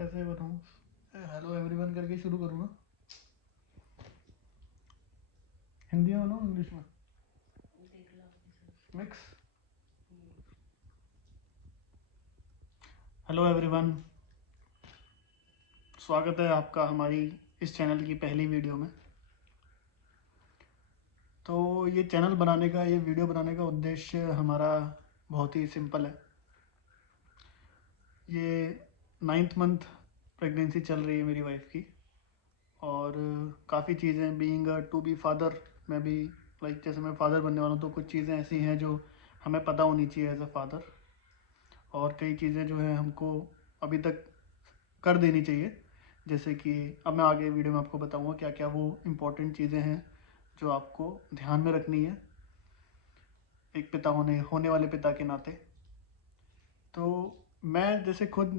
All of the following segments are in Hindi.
कैसे बताऊँ? हेलो एवरीवन करके शुरू करूँ ना? हिंदी में बनाऊँ इंग्लिश में? मिक्स। हेलो एवरीवन, स्वागत है आपका हमारी इस चैनल की पहली वीडियो में। तो ये चैनल बनाने का, ये वीडियो बनाने का उद्देश्य हमारा बहुत ही सिंपल है। ये 9th मंथ प्रेगनेंसी चल रही है मेरी वाइफ की, और काफ़ी चीज़ें बीइंग टू बी फादर, मैं भी जैसे मैं फादर बनने वाला हूँ, तो कुछ चीज़ें ऐसी हैं जो हमें पता होनी चाहिए एज अ फादर, और कई चीज़ें जो है हमको अभी तक कर देनी चाहिए। जैसे कि अब मैं आगे वीडियो में आपको बताऊंगा क्या क्या वो इम्पोर्टेंट चीज़ें हैं जो आपको ध्यान में रखनी है एक पिता होने वाले पिता के नाते। तो मैं जैसे खुद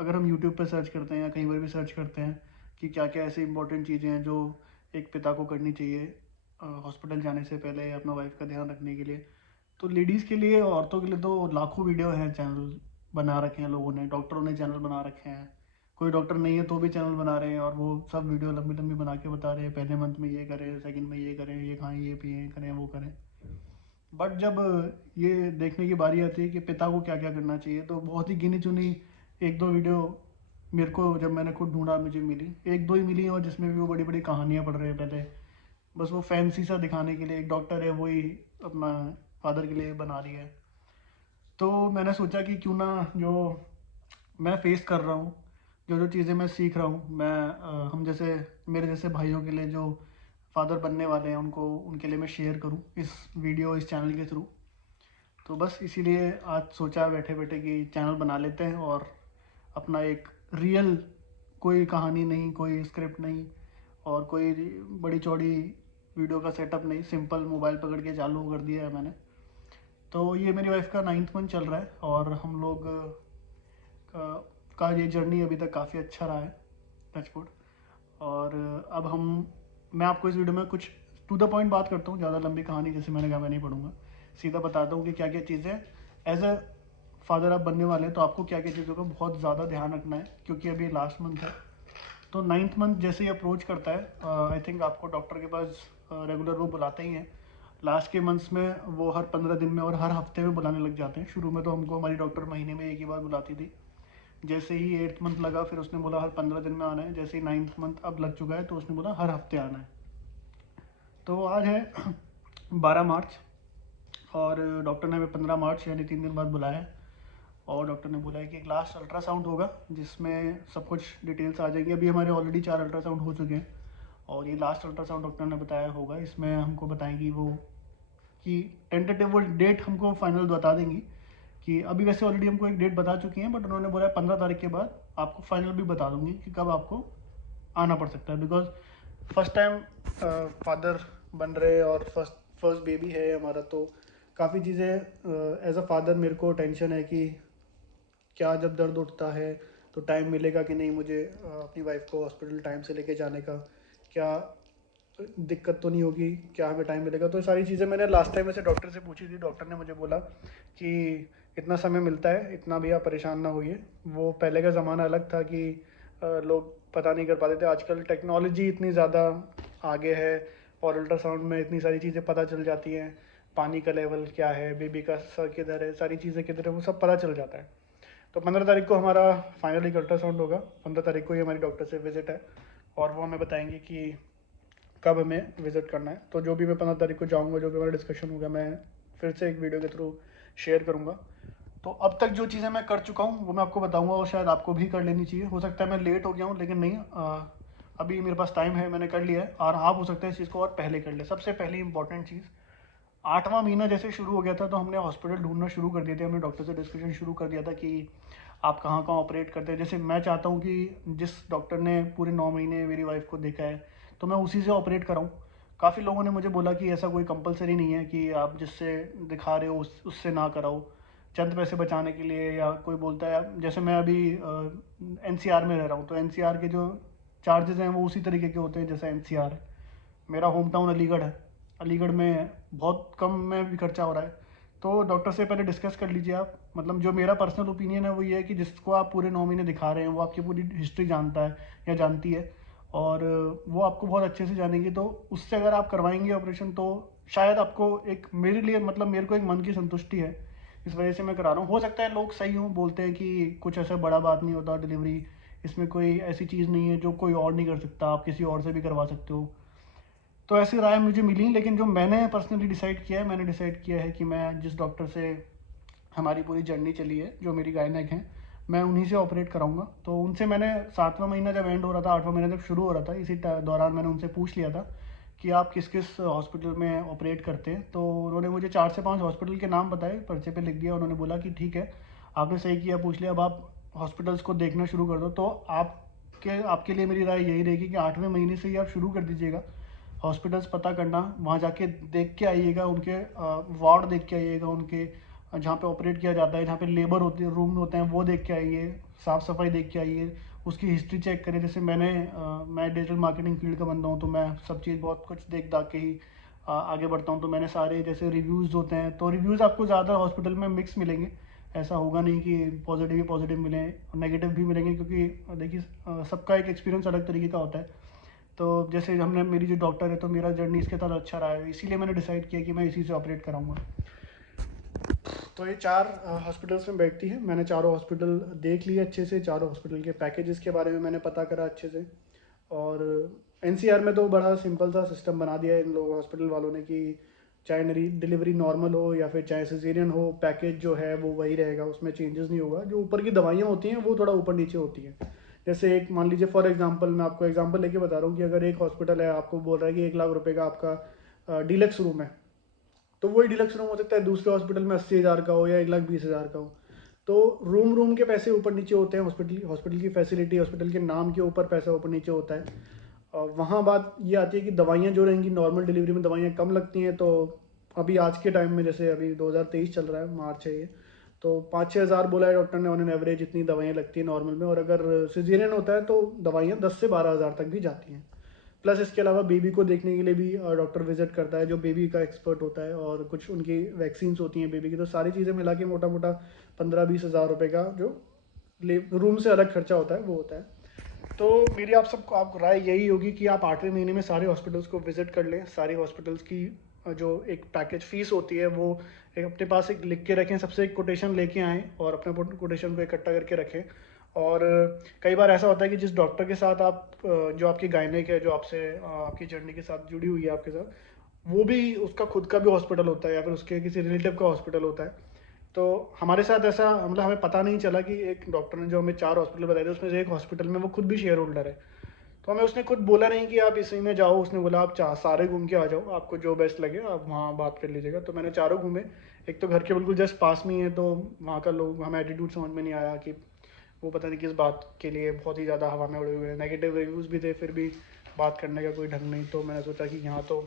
अगर हम यूट्यूब पर सर्च करते हैं या कहीं पर भी सर्च करते हैं कि क्या क्या ऐसी इंपॉर्टेंट चीज़ें हैं जो एक पिता को करनी चाहिए हॉस्पिटल जाने से पहले अपना वाइफ का ध्यान रखने के लिए, तो लेडीज़ के लिए, औरतों के लिए तो लाखों वीडियो हैं, चैनल बना रखे हैं लोगों ने, डॉक्टरों ने चैनल बना रखे हैं। कोई डॉक्टर नहीं है तो भी चैनल बना रहे हैं, और वो सब वीडियो लंबी लंबी बना के बता रहे हैं पहले मंथ में ये करें, सेकंड में ये करें, ये खाएं, ये पिए, करें वो करें। बट जब ये देखने की बारी आती है कि पिता को क्या क्या करना चाहिए, तो बहुत ही गिनी चुनी एक दो वीडियो मेरे को, जब मैंने खुद ढूंढा, मुझे मिली एक दो ही मिली, और जिसमें भी वो बड़ी बड़ी कहानियाँ पढ़ रहे हैं पहले, बस वो फैंसी सा दिखाने के लिए। एक डॉक्टर है, वही अपना फादर के लिए बना रही है। तो मैंने सोचा कि क्यों ना जो मैं फेस कर रहा हूँ, जो जो चीज़ें मैं सीख रहा हूँ, मैं हम जैसे मेरे जैसे भाइयों के लिए जो फादर बनने वाले हैं, उनके लिए मैं शेयर करूँ इस चैनल के थ्रू। तो बस इसीलिए आज सोचा बैठे बैठे कि चैनल बना लेते हैं, और अपना एक रियल, कोई कहानी नहीं, कोई स्क्रिप्ट नहीं, और कोई बड़ी चौड़ी वीडियो का सेटअप नहीं, सिंपल मोबाइल पकड़ के चालू कर दिया है मैंने। तो ये मेरी वाइफ का 9th मंथ चल रहा है, और हम लोग का ये जर्नी अभी तक काफ़ी अच्छा रहा है, टचवुड। और अब मैं आपको इस वीडियो में कुछ टू द पॉइंट बात करता हूँ, ज़्यादा लंबी कहानी जैसे मैंने कहा मैं नहीं पढ़ूंगा, सीधा बताता हूँ कि क्या क्या चीज़ें एज अ फादर आप बनने वाले हैं तो आपको क्या क्या चीज़ों का बहुत ज़्यादा ध्यान रखना है, क्योंकि अभी लास्ट मंथ है। तो 9th मंथ जैसे ही अप्रोच करता है, आई थिंक आपको डॉक्टर के पास रेगुलर वो बुलाते ही हैं। लास्ट के मंथ्स में वो हर 15 दिन में और हर हफ्ते में बुलाने लग जाते हैं। शुरू में तो हमको हमारी डॉक्टर महीने में एक ही बार बुलाती थी। जैसे ही 8th मंथ लगा, फिर उसने बोला हर 15 दिन में आना है। जैसे ही 9th मंथ अब लग चुका है, तो उसने बोला हर हफ्ते आना है। तो आज है 12 मार्च, और डॉक्टर ने हमें 15 मार्च यानी 3 दिन बाद बुलाया है। और डॉक्टर ने बोला है कि एक लास्ट अल्ट्रासाउंड होगा, जिसमें सब कुछ डिटेल्स आ जाएंगी। अभी हमारे ऑलरेडी 4 अल्ट्रासाउंड हो चुके हैं, और ये लास्ट अल्ट्रासाउंड डॉक्टर ने बताया होगा। इसमें हमको बताएंगी वो कि टेंटेटिव वो डेट हमको फाइनल बता देंगी, कि अभी वैसे ऑलरेडी हमको एक डेट बता चुकी हैं, बट उन्होंने बोला 15 तारीख के बाद आपको फाइनल भी बता दूंगी कि कब आपको आना पड़ सकता है। बिकॉज फर्स्ट टाइम फादर बन रहे हैं, और फर्स्ट फर्स्ट बेबी है हमारा, तो काफ़ी चीज़ें एज अ फादर मेरे को टेंशन है कि क्या जब दर्द उठता है तो टाइम मिलेगा कि नहीं मुझे अपनी वाइफ को हॉस्पिटल टाइम से लेके जाने का, क्या दिक्कत तो नहीं होगी, क्या हमें टाइम मिलेगा। तो सारी चीज़ें मैंने लास्ट टाइम ऐसे डॉक्टर से पूछी थी। डॉक्टर ने मुझे बोला कि इतना समय मिलता है, इतना भी आप परेशान ना होइए। वो पहले का ज़माना अलग था कि लोग पता नहीं कर पाते थे। आजकल टेक्नोलॉजी इतनी ज़्यादा आगे है, और अल्ट्रासाउंड में इतनी सारी चीज़ें पता चल जाती हैं। पानी का लेवल क्या है, बेबी का सर किधर है, सारी चीज़ें किधर है, वो सब पता चल जाता है। तो 15 तारीख को हमारा फाइनल एक अल्ट्रासाउंड होगा। 15 तारीख को ही हमारी डॉक्टर से विजिट है, और वो हमें बताएंगे कि कब हमें विजिट करना है। तो जो भी मैं 15 तारीख को जाऊँगा, जो भी हमारा डिस्कशन होगा, मैं फिर से एक वीडियो के थ्रू शेयर करूँगा। तो अब तक जो चीज़ें मैं कर चुका हूँ वो मैं आपको बताऊँगा, और शायद आपको भी कर लेनी चाहिए। हो सकता है मैं लेट हो गया हूँ, लेकिन नहीं, अभी मेरे पास टाइम है, मैंने कर लिया है। और आप हो सकता है इस चीज़ को और पहले कर ले। सबसे पहली इंपॉर्टेंट चीज़, 8वां महीना जैसे शुरू हो गया था, तो हमने हॉस्पिटल ढूंढना शुरू कर दिए थे। हमने डॉक्टर से डिस्कशन शुरू कर दिया था कि आप कहाँ कहाँ ऑपरेट करते हैं। जैसे मैं चाहता हूँ कि जिस डॉक्टर ने पूरे 9 महीने मेरी वाइफ को देखा है, तो मैं उसी से ऑपरेट कराऊँ। काफ़ी लोगों ने मुझे बोला कि ऐसा कोई कंपलसरी नहीं है कि आप जिससे दिखा रहे हो उससे ना कराओ, चंद पैसे बचाने के लिए। या कोई बोलता है, जैसे मैं अभी NCR में रह रहा हूँ, तो NCR के जो चार्जेस हैं वो उसी तरीके के होते हैं जैसा NCR है। मेरा होम टाउन अलीगढ़ है, अलीगढ़ में बहुत कम में भी खर्चा हो रहा है। तो डॉक्टर से पहले डिस्कस कर लीजिए आप। मतलब जो मेरा पर्सनल ओपिनियन है वो ये है कि जिसको आप पूरे 9 महीने दिखा रहे हैं वो आपकी पूरी हिस्ट्री जानता है या जानती है, और वो आपको बहुत अच्छे से जानेंगी। तो उससे अगर आप करवाएंगे ऑपरेशन तो शायद आपको एक, मेरे लिए मतलब मेरे को एक मन की संतुष्टि है, इस वजह से मैं करा रहा हूँ। हो सकता है लोग सही हों, बोलते हैं कि कुछ ऐसा बड़ा बात नहीं होता डिलीवरी, इसमें कोई ऐसी चीज़ नहीं है जो कोई और नहीं कर सकता, आप किसी और से भी करवा सकते हो। तो ऐसी राय मुझे मिली, लेकिन जो मैंने पर्सनली डिसाइड किया है, मैंने डिसाइड किया है कि मैं जिस डॉक्टर से हमारी पूरी जर्नी चली है, जो मेरी गायनेक हैं, मैं उन्हीं से ऑपरेट कराऊंगा। तो उनसे मैंने 7वां महीना जब एंड हो रहा था, 8वां महीना जब शुरू हो रहा था, इसी दौरान मैंने उनसे पूछ लिया था कि आप किस किस हॉस्पिटल में ऑपरेट करते हैं। तो उन्होंने मुझे 4 से 5 हॉस्पिटल के नाम बताए, पर्चे पे लिख दिया। उन्होंने बोला कि ठीक है, आपने सही किया पूछ लिया, अब आप हॉस्पिटल्स को देखना शुरू कर दो। तो आपके लिए मेरी राय यही रहेगी कि 8वें महीने से ही आप शुरू कर दीजिएगा हॉस्पिटल्स पता करना, वहाँ जाके देख के आइएगा, उनके वार्ड देख के आइएगा, उनके जहाँ पे ऑपरेट किया जाता है, जहाँ पे लेबर होते हैं, रूम होते हैं, वो देख के आइए, साफ़ सफाई देख के आइए, उसकी हिस्ट्री चेक करें। जैसे मैं डिजिटल मार्केटिंग फील्ड का बंदा हूँ, तो मैं सब चीज़ बहुत कुछ देख दाख के ही आगे बढ़ता हूँ। तो मैंने सारे जैसे रिव्यूज़ होते हैं, तो रिव्यूज़ आपको ज़्यादा हॉस्पिटल में मिक्स मिलेंगे। ऐसा होगा नहीं कि पॉजिटिव ही पॉजिटिव मिले, नेगेटिव भी मिलेंगे, क्योंकि देखिए सबका एक एक्सपीरियंस अलग तरीके का होता है। तो जैसे हमने, मेरी जो डॉक्टर है, तो मेरा जर्नी इसके साथ अच्छा रहा है, इसीलिए मैंने डिसाइड किया कि मैं इसी से ऑपरेट कराऊंगा। तो ये 4 हॉस्पिटल्स में बैठती है। मैंने चारों हॉस्पिटल देख लिए अच्छे से, चारों हॉस्पिटल के पैकेजेस के बारे में मैंने पता करा अच्छे से। और एनसीआर में तो बड़ा सिंपल सा सिस्टम बना दिया है इन लोगों हॉस्पिटल वालों ने कि चाहे डिलीवरी नॉर्मल हो या फिर चाहे सिजेरियन हो, पैकेज जो है वो वही रहेगा, उसमें चेंजेस नहीं होगा। जो ऊपर की दवाइयाँ होती हैं वो थोड़ा ऊपर नीचे होती हैं। जैसे एक मान लीजिए, फॉर एग्जांपल मैं आपको एग्जांपल लेके बता रहा हूँ कि अगर एक हॉस्पिटल है, आपको बोल रहा है कि 1 लाख रुपए का आपका डीलक्स रूम है, तो वही डिलक्स रूम हो सकता है दूसरे हॉस्पिटल में 80,000 का हो या 1,20,000 का हो। तो रूम रूम के पैसे ऊपर नीचे होते हैं, हॉस्पिटल हॉस्पिटल की फैसिलिटी, हॉस्पिटल के नाम के ऊपर पैसा ऊपर नीचे होता है। और वहाँ बात ये आती है कि दवाइयाँ जो रहेंगी, नॉर्मल डिलीवरी में दवाइयाँ कम लगती हैं। तो अभी आज के टाइम में, जैसे अभी 2023 चल रहा है, मार्च है ये, तो 5-6 हज़ार बोला है डॉक्टर ने ऑन एन एवरेज, इतनी दवाइयाँ लगती हैं नॉर्मल में। और अगर सिजेरियन होता है तो दवाइयाँ 10 से 12 हज़ार तक भी जाती हैं। प्लस इसके अलावा बेबी को देखने के लिए भी डॉक्टर विजिट करता है, जो बेबी का एक्सपर्ट होता है, और कुछ उनकी वैक्सीन्स होती हैं बेबी की। तो सारी चीज़ें मिला के मोटा मोटा 15-20 हज़ार रुपये का जो रूम से अलग खर्चा होता है वो होता है। तो मेरी आप राय यही होगी कि आप 8वें महीने में सारे हॉस्पिटल्स को विजिट कर लें। सारे हॉस्पिटल्स की जो एक पैकेज फ़ीस होती है वो एक अपने पास एक लिख के रखें, सबसे एक कोटेशन लेके आएँ और अपने कोटेशन को इकट्ठा करके रखें। और कई बार ऐसा होता है कि जिस डॉक्टर के साथ आप जो आपकी गायनेक है, जो आपसे आपकी जर्नी के साथ जुड़ी हुई है आपके साथ, वो भी, उसका खुद का भी हॉस्पिटल होता है या फिर उसके किसी रिलेटिव का हॉस्पिटल होता है। तो हमारे साथ ऐसा, मतलब हमें पता नहीं चला कि एक डॉक्टर ने जो हमें 4 हॉस्पिटल बताए थे, उसमें से एक हॉस्पिटल में वो खुद भी शेयर होल्डर है। तो हमें उसने खुद बोला नहीं कि आप इसी में जाओ, उसने बोला आप सारे घूम के आ जाओ, आपको जो बेस्ट लगे आप वहाँ बात कर लीजिएगा। तो मैंने चारों घूमे। एक तो घर के बिल्कुल जस्ट पास में ही है, तो वहाँ का लोग, हमें एटीट्यूड समझ में नहीं आया कि वो पता नहीं किस बात के लिए बहुत ही ज़्यादा हवा में उड़े हुए हैं। नेगेटिव रिव्यूज़ भी थे, फिर भी बात करने का कोई ढंग नहीं। तो मैंने सोचा कि यहाँ तो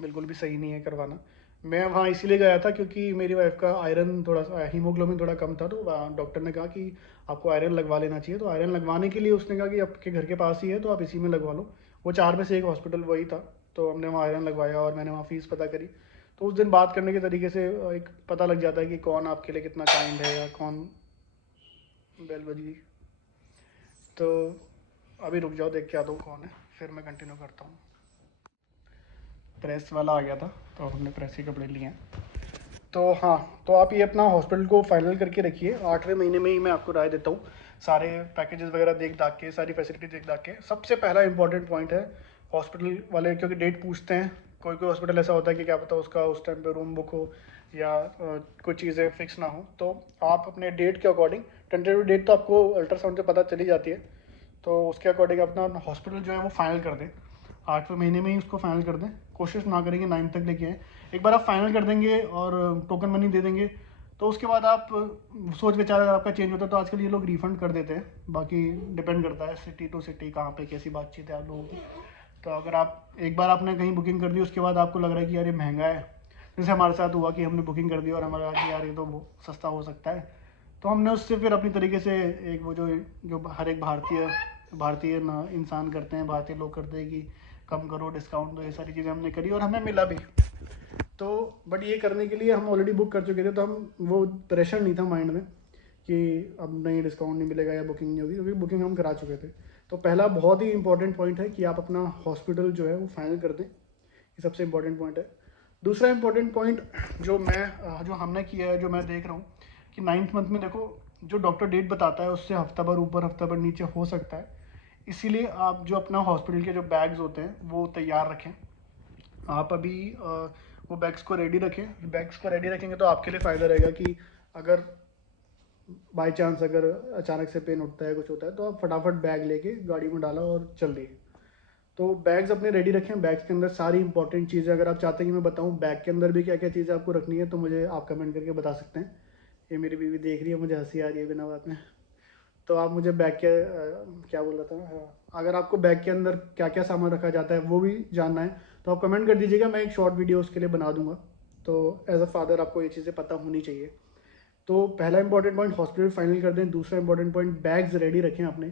बिल्कुल भी सही नहीं है करवाना। मैं वहाँ इसीलिए गया था क्योंकि मेरी वाइफ का आयरन थोड़ा सा, हीमोग्लोबिन थोड़ा कम था। तो डॉक्टर ने कहा कि आपको आयरन लगवा लेना चाहिए। तो आयरन लगवाने के लिए उसने कहा कि आपके घर के पास ही है तो आप इसी में लगवा लो। वो 4 में से एक हॉस्पिटल वही था। तो हमने वहाँ आयरन लगवाया और मैंने वहाँ फ़ीस पता करी। तो उस दिन बात करने के तरीके से एक पता लग जाता है कि कौन आपके लिए कितना काइंड है, या कौन। बेल बज गई। तो अभी रुक जाओ, देख के आता हूँ कौन है, फिर मैं कंटिन्यू करता हूँ। प्रेस वाला आ गया था, तो हमने प्रेस के कपड़े लिए हैं। तो हाँ, तो आप ये अपना हॉस्पिटल को फाइनल करके रखिए। 8वें महीने में ही मैं आपको राय देता हूँ। सारे पैकेजेस वगैरह देख दाख के, सारी फैसिलिटी देख दाख के, सबसे पहला इंपॉर्टेंट पॉइंट है हॉस्पिटल वाले, क्योंकि डेट पूछते हैं। कोई कोई हॉस्पिटल ऐसा होता है कि क्या पता उसका उस टाइम पे रूम बुक हो या कुछ चीज़ें फिक्स ना हो। तो आप अपने डेट के अकॉर्डिंग, टेंटेटिव डेट तो आपको अल्ट्रासाउंड से पता चली जाती है, तो उसके अकॉर्डिंग अपना हॉस्पिटल जो है वो फाइनल कर दें। 8वें महीने में ही उसको फाइनल कर दें, कोशिश ना करेंगे 9 तक लेके आए। एक बार आप फाइनल कर देंगे और टोकन मनी दे देंगे, तो उसके बाद आप सोच विचार, अगर आपका चेंज होता है तो आजकल ये लोग रिफंड कर देते हैं। बाकी डिपेंड करता है सिटी टू सिटी, कहाँ पे कैसी बातचीत है आप लोगों की। तो अगर आप एक बार आपने कहीं बुकिंग कर दी, उसके बाद आपको लग रहा है कि यार ये महंगा है, जैसे हमारे साथ हुआ कि हमने बुकिंग कर दी और हमारा कि यार ये तो सस्ता हो सकता है, तो हमने उससे फिर अपनी तरीके से एक वो जो जो हर एक भारतीय भारतीय ना इंसान करते हैं, भारतीय लोग करते हैं कि कम करो, डिस्काउंट दो, ये सारी चीज़ें हमने करी और हमें मिला भी। तो बट ये करने के लिए हम ऑलरेडी बुक कर चुके थे, तो हम वो प्रेशर नहीं था माइंड में कि अब नहीं डिस्काउंट नहीं मिलेगा या बुकिंग नहीं होगी, क्योंकि बुकिंग हम करा चुके थे। तो पहला बहुत ही इंपॉर्टेंट पॉइंट है कि आप अपना हॉस्पिटल जो है वो फाइनल कर दें, ये सबसे इंपॉर्टेंट पॉइंट है। दूसरा इंपॉर्टेंट पॉइंट जो हमने किया है, जो मैं देख रहा हूँ कि 9th मंथ में देखो जो डॉक्टर डेट बताता है उससे हफ्ता भर ऊपर हफ्ता भर नीचे हो सकता है, इसीलिए आप जो अपना हॉस्पिटल के जो बैग्स होते हैं वो तैयार रखें। आप अभी वो बैग्स को रेडी रखें। बैग्स को रेडी रखेंगे तो आपके लिए फ़ायदा रहेगा कि अगर बाई चांस अगर अचानक से पेन उठता है, कुछ होता है, तो आप फटाफट बैग लेके गाड़ी में डाला और चल दिए। तो बैग्स अपने रेडी रखें। बैग्स के अंदर सारी इंपॉर्टेंट चीज़ें, अगर आप चाहते हैं कि मैं बताऊं बैग के अंदर भी क्या क्या चीज़ें आपको रखनी है, तो मुझे आप कमेंट करके बता सकते हैं। ये मेरी बीवी देख रही है, मुझे हंसी आ रही है बिना बात में। तो आप मुझे बैग के क्या बोल रहा था, हाँ, अगर आपको बैग के अंदर क्या क्या सामान रखा जाता है वो भी जानना है तो आप कमेंट कर दीजिएगा, मैं एक शॉर्ट वीडियो उसके लिए बना दूंगा। तो एज अ फादर आपको ये चीज़ें पता होनी चाहिए। तो पहला इंपॉर्टेंट पॉइंट हॉस्पिटल फाइनल कर दें। दूसरा इंपॉर्टेंट पॉइंट बैग्स रेडी रखें अपने।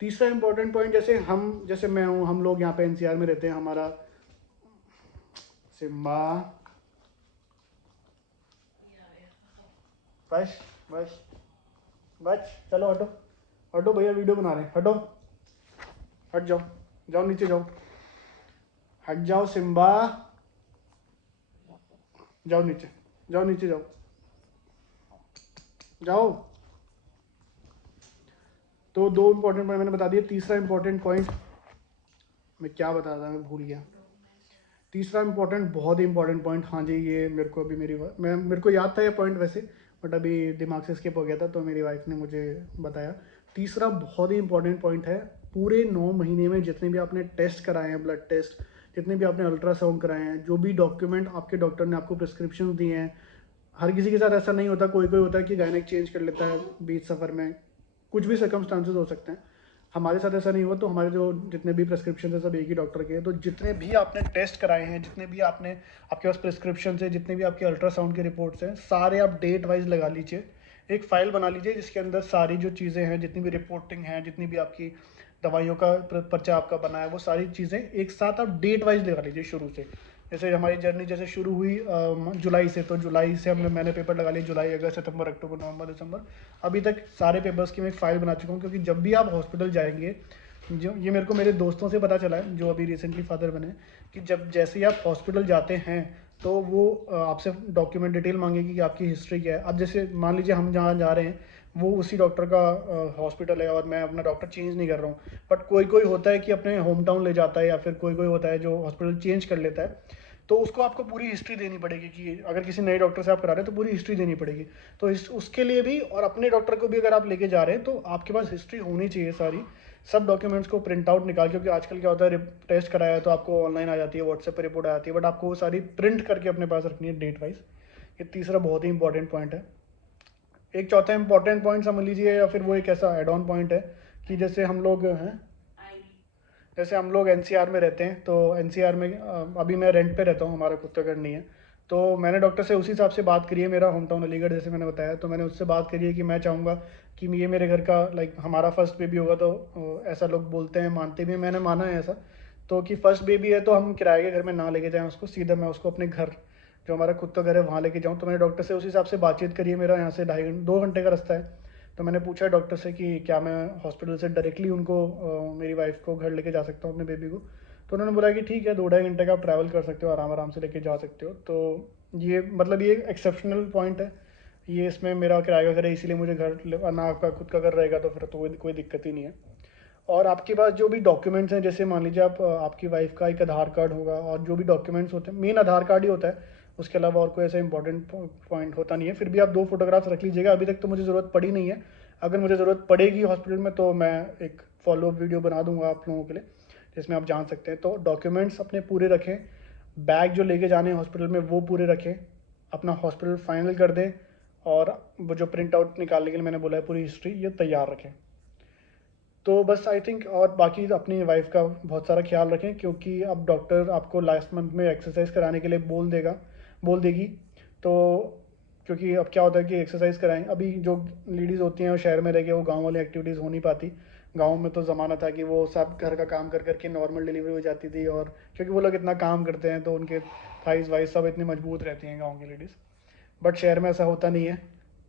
तीसरा इंपॉर्टेंट पॉइंट, जैसे मैं हूँ, हम लोग यहाँ पे एनसीआर में रहते हैं, हमारा सिम्बा, बस बस बस, चलो हटो, हटो भैया वीडियो बना रहे हैं, हटो, हट जाओ, जाओ नीचे जाओ, हट जाओ सिम्बा, जाओ नीचे, जाओ नीचे जाओ, जाओ। तो दो इंपॉर्टेंट पॉइंट मैंने बता दिए। तीसरा इंपॉर्टेंट पॉइंट मैं क्या बता रहा था, मैं भूल गया। तीसरा इंपॉर्टेंट, बहुत ही इंपॉर्टेंट पॉइंट, हाँ जी, ये मेरे को अभी मेरे को याद था ये पॉइंट वैसे, बट अभी दिमाग से स्किप हो गया था, तो मेरी वाइफ ने मुझे बताया। तीसरा बहुत ही इंपॉर्टेंट पॉइंट है, पूरे 9 महीने में जितने भी आपने टेस्ट कराए हैं, ब्लड टेस्ट, जितने भी आपने अल्ट्रासाउंड कराए हैं, जो भी डॉक्यूमेंट आपके डॉक्टर ने आपको प्रिस्क्रिप्शन दिए हैं, हर किसी के साथ ऐसा नहीं होता, कोई कोई होता है कि गायनेक चेंज कर लेता है बीच सफ़र में, कुछ भी सर्कमस्टांसेस हो सकते हैं। हमारे साथ ऐसा नहीं हुआ, तो हमारे जो जितने भी प्रिस्क्रिप्शन है सब एक ही डॉक्टर के हैं। तो जितने भी आपने टेस्ट कराए हैं, जितने भी आपके पास प्रिस्क्रिप्शन है, जितने भी आपके अल्ट्रासाउंड के रिपोर्ट्स हैं, सारे आप डेट वाइज लगा लीजिए, एक फाइल बना लीजिए जिसके अंदर सारी जो चीज़ें हैं, जितनी भी रिपोर्टिंग है, जितनी भी आपकी दवाइयों का पर्चा आपका बना है, वो सारी चीज़ें एक साथ आप डेट वाइज लगा लीजिए शुरू से। जैसे हमारी जर्नी जैसे शुरू हुई जुलाई से, तो जुलाई से मैंने पेपर लगा लिए, जुलाई, अगस्त, सितंबर, अक्टूबर, नवंबर, दिसंबर, अभी तक सारे पेपर्स की मैं एक फ़ाइल बना चुका हूँ। क्योंकि जब भी आप हॉस्पिटल जाएंगे, जो ये मेरे को मेरे दोस्तों से पता चला है जो अभी रिसेंटली फादर बने, कि जब जैसे ही आप हॉस्पिटल जाते हैं तो वो आपसे डॉक्यूमेंट डिटेल मांगेगी कि आपकी हिस्ट्री क्या है। अब जैसे मान लीजिए हम जहाँ जा रहे हैं वो उसी डॉक्टर का हॉस्पिटल है और मैं अपना डॉक्टर चेंज नहीं कर रहा हूँ, बट कोई कोई होता है कि अपने होम टाउन ले जाता है, या फिर कोई कोई होता है जो हॉस्पिटल चेंज कर लेता है, तो उसको आपको पूरी हिस्ट्री देनी पड़ेगी। कि अगर किसी नए डॉक्टर से आप करा रहे हैं तो पूरी हिस्ट्री देनी पड़ेगी। तो उसके लिए भी, और अपने डॉक्टर को भी अगर आप लेके जा रहे हैं तो आपके पास हिस्ट्री होनी चाहिए सारी, सब डॉक्यूमेंट्स को प्रिंट आउट निकाल, क्योंकि आजकल क्या होता है, टेस्ट कराया है तो आपको ऑनलाइन आ जाती है, व्हाट्सएप पर रिपोर्ट आ जाती है, बट आपको वो सारी प्रिंट करके अपने पास रखनी है डेट वाइज। ये तीसरा बहुत ही इंपॉर्टेंट पॉइंट है। एक चौथा इंपॉर्टेंट पॉइंट समझ लीजिए, या फिर वो एक ऐसा एड ऑन पॉइंट है कि जैसे हम लोग हैं, जैसे हम लोग एनसीआर में रहते हैं, तो एनसीआर में अभी मैं रेंट पे रहता हूँ, हमारा खुद का घर नहीं है। तो मैंने डॉक्टर से उसी हिसाब से बात करी है, मेरा होम टाउन अलीगढ़ जैसे मैंने बताया, तो मैंने उससे बात करी है कि मैं चाहूँगा कि ये मेरे घर का हमारा फर्स्ट बेबी होगा, तो ऐसा लोग बोलते हैं, मानते भी हैं, मैंने माना है ऐसा। तो कि फर्स्ट बेबी है तो हम किराए के घर में ना लेके जाएँ उसको, सीधा मैं उसको अपने घर, जो हमारा खुद का घर है, वहाँ लेके जाऊँ। तो मैंने डॉक्टर से उसी हिसाब से बातचीत करी है। मेरा यहाँ से 2 घंटे का रास्ता है। तो मैंने पूछा डॉक्टर से कि क्या मैं हॉस्पिटल से डायरेक्टली उनको मेरी वाइफ को घर लेके जा सकता हूँ, अपने बेबी को। तो उन्होंने बोला कि ठीक है, 2 ढाई घंटे का आप ट्रैवल कर सकते हो, आराम आराम से लेके जा सकते हो। तो ये मतलब ये एक्सेप्शनल पॉइंट है, ये इसमें मेरा किराए का घर है इसीलिए मुझे घर, ना आपका खुद का घर रहेगा तो फिर तो कोई दिक्कत ही नहीं है। और आपके पास जो भी डॉक्यूमेंट्स हैं, जैसे मान लीजिए आपकी वाइफ का एक आधार कार्ड होगा, और जो भी डॉक्यूमेंट्स होते हैं, मेन आधार कार्ड ही होता है, उसके अलावा और कोई ऐसा इंपॉर्टेंट पॉइंट होता नहीं है। फिर भी आप 2 फोटोग्राफ्स रख लीजिएगा। अभी तक तो मुझे ज़रूरत पड़ी नहीं है, अगर मुझे ज़रूरत पड़ेगी हॉस्पिटल में तो मैं एक फॉलोअप वीडियो बना दूंगा आप लोगों के लिए, जिसमें आप जान सकते हैं। तो डॉक्यूमेंट्स अपने पूरे रखें, बैग जो लेके जाने हैं हॉस्पिटल में वो पूरे रखें, अपना हॉस्पिटल फाइनल कर दें, और वो जो प्रिंट आउट निकालने के लिए मैंने बोला है पूरी हिस्ट्री, ये तैयार रखें। तो बस आई थिंक, और बाकी अपनी वाइफ का बहुत सारा ख्याल रखें, क्योंकि अब डॉक्टर आपको लास्ट मंथ में एक्सरसाइज कराने के लिए बोल देगी। तो क्योंकि अब क्या होता है कि एक्सरसाइज कराएं, अभी जो लेडीज़ होती हैं वो शहर में रह के वो गांव वाली एक्टिविटीज़ हो नहीं पाती, गाँव में तो ज़माना था कि वो सब घर का काम कर करके नॉर्मल डिलीवरी हो जाती थी, और क्योंकि वो लोग इतना काम करते हैं तो उनके थाइस वाइस सब इतनी मजबूत रहती हैं गाँव की लेडीज़। बट शहर में ऐसा होता नहीं है।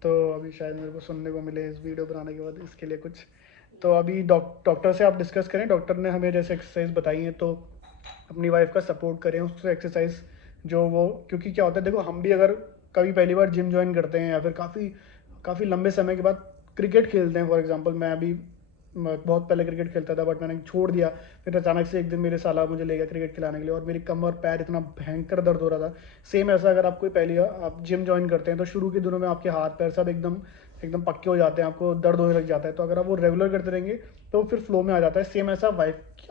तो अभी शायद मेरे को सुनने को मिले इस वीडियो बनाने के बाद इसके लिए कुछ। तो अभी डॉक्टर से आप डिस्कस करें, डॉक्टर ने हमें जैसे एक्सरसाइज बताई है तो अपनी वाइफ का सपोर्ट करें उससे एक्सरसाइज जो वो, क्योंकि क्या होता है देखो, हम भी अगर कभी पहली बार जिम ज्वाइन करते हैं या फिर काफ़ी काफ़ी लंबे समय के बाद क्रिकेट खेलते हैं, फॉर एग्जांपल मैं अभी बहुत पहले क्रिकेट खेलता था बट मैंने छोड़ दिया। फिर अचानक से एक दिन मेरे साला मुझे ले गया क्रिकेट खिलाने के लिए और मेरी कमर पैर इतना भयंकर दर्द हो रहा था। सेम ऐसा अगर आप कोई पहली आप जिम ज्वाइन करते हैं तो शुरू के दिनों में आपके हाथ पैर सब एकदम एकदम पक्के हो जाते हैं, आपको दर्द होने लग जाता है। तो अगर आप वो रेगुलर करते रहेंगे तो फिर फ्लो में आ जाता है। सेम ऐसा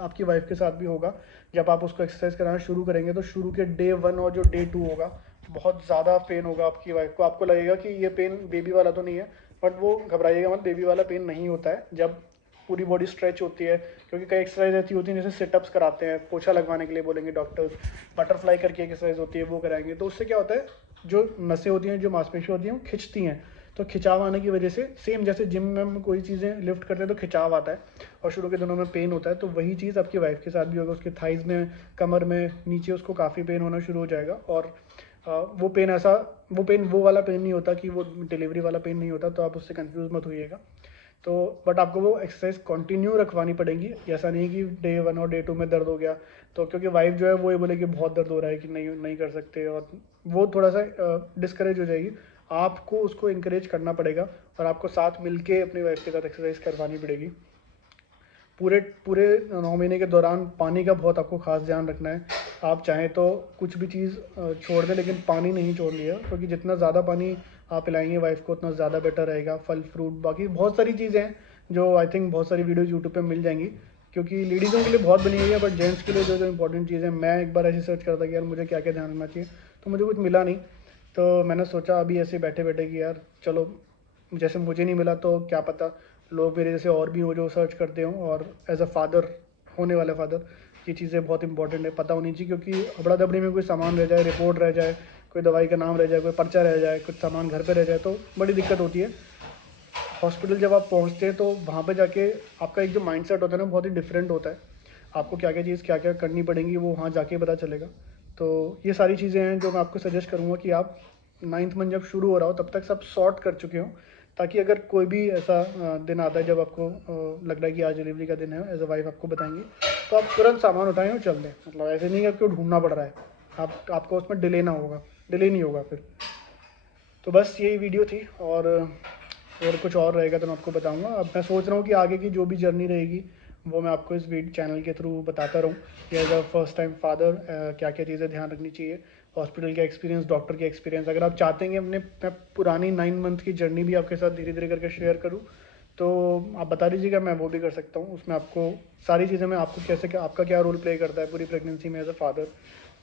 आपकी वाइफ के साथ भी होगा। जब आप उसको एक्सरसाइज कराना शुरू करेंगे तो शुरू के डे 1 और जो डे 2 होगा बहुत ज़्यादा पेन होगा आपकी वाइफ को। आपको लगेगा कि ये पेन बेबी वाला तो नहीं है, बट वो घबराइएगा मत, बेबी वाला पेन नहीं होता है जब पूरी बॉडी स्ट्रेच होती है। क्योंकि कई एक्सरसाइज ऐसी होती है जैसे सिटअप्स कराते हैं, पोछा लगवाने के लिए बोलेंगे डॉक्टर्स, बटरफ्लाई करके एक्सरसाइज होती है वो कराएंगे। तो उससे क्या होता है, जो नसें होती हैं, जो मांसपेशियाँ होती हैं वो खिंचती हैं। तो खिंचाव आने की वजह से सेम जैसे जिम में हम कोई चीज़ें लिफ्ट करते हैं तो खिंचाव आता है और शुरू के दिनों में पेन होता है, तो वही चीज़ आपकी वाइफ के साथ भी होगा। उसके थाइज़ में, कमर में, नीचे उसको काफ़ी पेन होना शुरू हो जाएगा। और वो पेन ऐसा, वो वाला पेन नहीं होता कि वो डिलीवरी वाला पेन नहीं होता, तो आप उससे कंफ्यूज मत होइएगा। तो बट आपको वो एक्सरसाइज कंटिन्यू रखवानी पड़ेगी। ऐसा नहीं कि डे 1 और डे 2 में दर्द हो गया तो, क्योंकि वाइफ जो है वो ये बोले कि बहुत दर्द हो रहा है कि नहीं नहीं कर सकते, और वो थोड़ा सा डिस्करेज हो जाएगी। आपको उसको इंकरेज करना पड़ेगा और आपको साथ मिलके अपनी वाइफ के साथ एक्सरसाइज करवानी पड़ेगी। पूरे पूरे 9 महीने के दौरान पानी का बहुत आपको खास ध्यान रखना है। आप चाहें तो कुछ भी चीज़ छोड़ दें लेकिन पानी नहीं छोड़नी है, क्योंकि जितना ज़्यादा पानी आप पिलाएंगे वाइफ को उतना ज़्यादा बेटर रहेगा। फल फ्रूट, बाकी बहुत सारी चीज़ें हैं जो आई थिंक बहुत सारी वीडियोज़ यूट्यूब पे मिल जाएंगी, क्योंकि लेडीज़ों के लिए बहुत बनी हुई है, बट जेंट्स के लिए जो जो इंपॉर्टेंट चीज़ें, मैं एक बार ऐसे सर्च करता कि यार मुझे क्या क्या ध्यान रखना चाहिए, तो मुझे कुछ मिला नहीं। तो मैंने सोचा अभी ऐसे बैठे बैठे कि यार चलो, जैसे मुझे नहीं मिला तो क्या पता लोग मेरे जैसे और भी हो जो सर्च करते हों। और एज अ फादर, होने वाले फादर, ये चीज़ें बहुत इंपॉर्टेंट है, पता होनी चाहिए। क्योंकि हबड़ा दबड़ी में कोई सामान रह जाए, रिपोर्ट रह जाए, कोई दवाई का नाम रह जाए, कोई पर्चा रह जाए, कुछ सामान घर पे रह जाए तो बड़ी दिक्कत होती है। हॉस्पिटल जब आप पहुंचते हैं तो वहाँ पे जाके आपका एक जो माइंडसेट होता है ना बहुत ही डिफरेंट होता है। आपको क्या क्या चीज़ क्या क्या करनी पड़ेंगी वो वहाँ जाके पता चलेगा। तो ये सारी चीज़ें हैं जो मैं आपको सजेस्ट करूँगा कि आप 9th मंथ जब शुरू हो रहा हो तब तक सब सॉर्ट कर चुके हों, ताकि अगर कोई भी ऐसा दिन आता है जब आपको लग रहा है कि आज डिलीवरी का दिन है, एज अ वाइफ आपको बताएंगे, तो आप तुरंत सामान उठाएं और चल दें। मतलब ऐसे नहीं कि आपको ढूंढना पड़ रहा है, आपको उसमें डिले नहीं होगा फिर। तो बस यही वीडियो थी, और कुछ और रहेगा तो मैं आपको बताऊंगा। अब मैं सोच रहा हूँ कि आगे की जो भी जर्नी रहेगी वो मैं आपको इस वीडियो चैनल के थ्रू बताता रहूँ कि as a first time father क्या क्या चीज़ें ध्यान रखनी चाहिए, हॉस्पिटल का एक्सपीरियंस, डॉक्टर के एक्सपीरियंस। अगर आप चाहते हैं कि मैं पुरानी 9 मंथ की जर्नी भी आपके साथ धीरे धीरे करके शेयर करूँ तो आप बता दीजिएगा, मैं वो भी कर सकता हूँ। उसमें आपको सारी चीज़ें, मैं आपको कैसे क्या आपका क्या रोल प्ले करता है पूरी प्रेगनेंसी में एज अ फादर,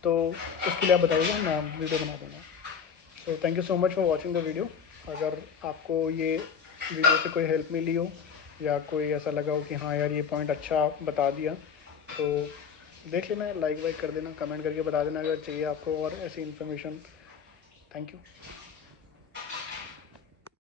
तो उसके लिए आप बताइएगा, मैं वीडियो बना दूँगा। So thank you so much for watching the video. अगर आपको ये वीडियो से कोई हेल्प मिली हो या कोई ऐसा लगा हो कि हाँ यार ये पॉइंट अच्छा बता दिया, तो देख लेना, लाइक वाइक कर देना, कमेंट करके बता देना अगर चाहिए आपको और ऐसी इन्फॉर्मेशन। Thank you.